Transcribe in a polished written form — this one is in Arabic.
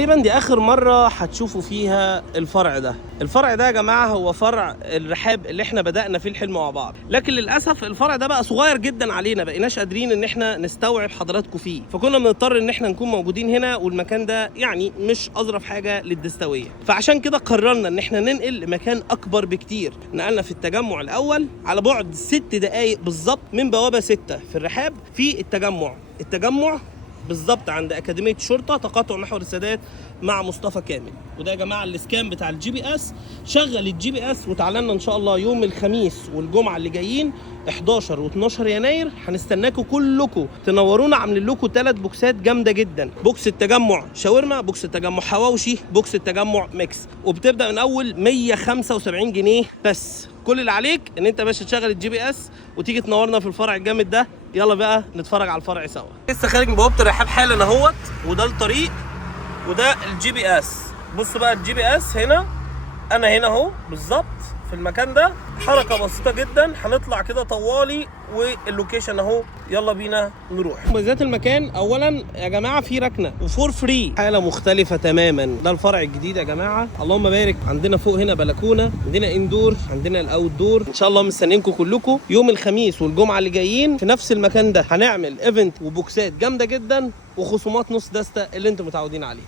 تقريبا دي اخر مره هتشوفوا فيها الفرع ده. الفرع ده يا جماعه هو فرع الرحاب اللي احنا بدانا فيه الحلم مع بعض، لكن للاسف الفرع ده بقى صغير جدا علينا، بقيناش قادرين ان احنا نستوعب حضراتكم فيه، فكنا بنضطر ان احنا نكون موجودين هنا، والمكان ده يعني مش اظرف حاجه للدستويه. فعشان كده قررنا ان احنا ننقل لمكان اكبر بكتير. نقلنا في التجمع الاول على بعد 6 دقائق بالظبط من بوابه 6 في الرحاب في التجمع بالظبط عند اكاديميه الشرطه، تقاطع محور السادات مع مصطفى كامل. وده يا جماعه الاسكان بتاع الجي بي اس. شغل الجي بي اس وتعالى لنا ان شاء الله يوم الخميس والجمعه اللي جايين 11 و12 يناير. هنستناكم كلكم تنورونا. عاملين لكم 3 بوكسات جامده جدا: بوكس التجمع شاورما، بوكس التجمع حواوشي، بوكس التجمع ميكس، وبتبدا من اول 175 جنيه بس. كل اللي عليك ان انت باشا تشغل الجي بي اس وتيجي تنورنا في الفرع الجامد ده. يلا بقى نتفرج على الفرع سوا. لسه خارج من بوابه الرحاب حالا اهوت، وده الطريق وده الجي بي اس. بص بقى الجي بي اس هنا، انا هنا اهو بالظبط في المكان ده. حركه بسيطه جدا، هنطلع كده طوالي واللوكيشن اهو. يلا بينا نروح. مميزات المكان: اولا يا جماعه في ركنه وفور فري، حاله مختلفه تماما. ده الفرع الجديد يا جماعه، اللهم بارك. عندنا فوق هنا بلكونه، عندنا اندور، عندنا الاوت دور. ان شاء الله مستنيينكم كلكم يوم الخميس والجمعه اللي جايين في نفس المكان ده. هنعمل ايفنت وبوكسات جامده جدا وخصومات نص دسته اللي انتم متعودين عليه.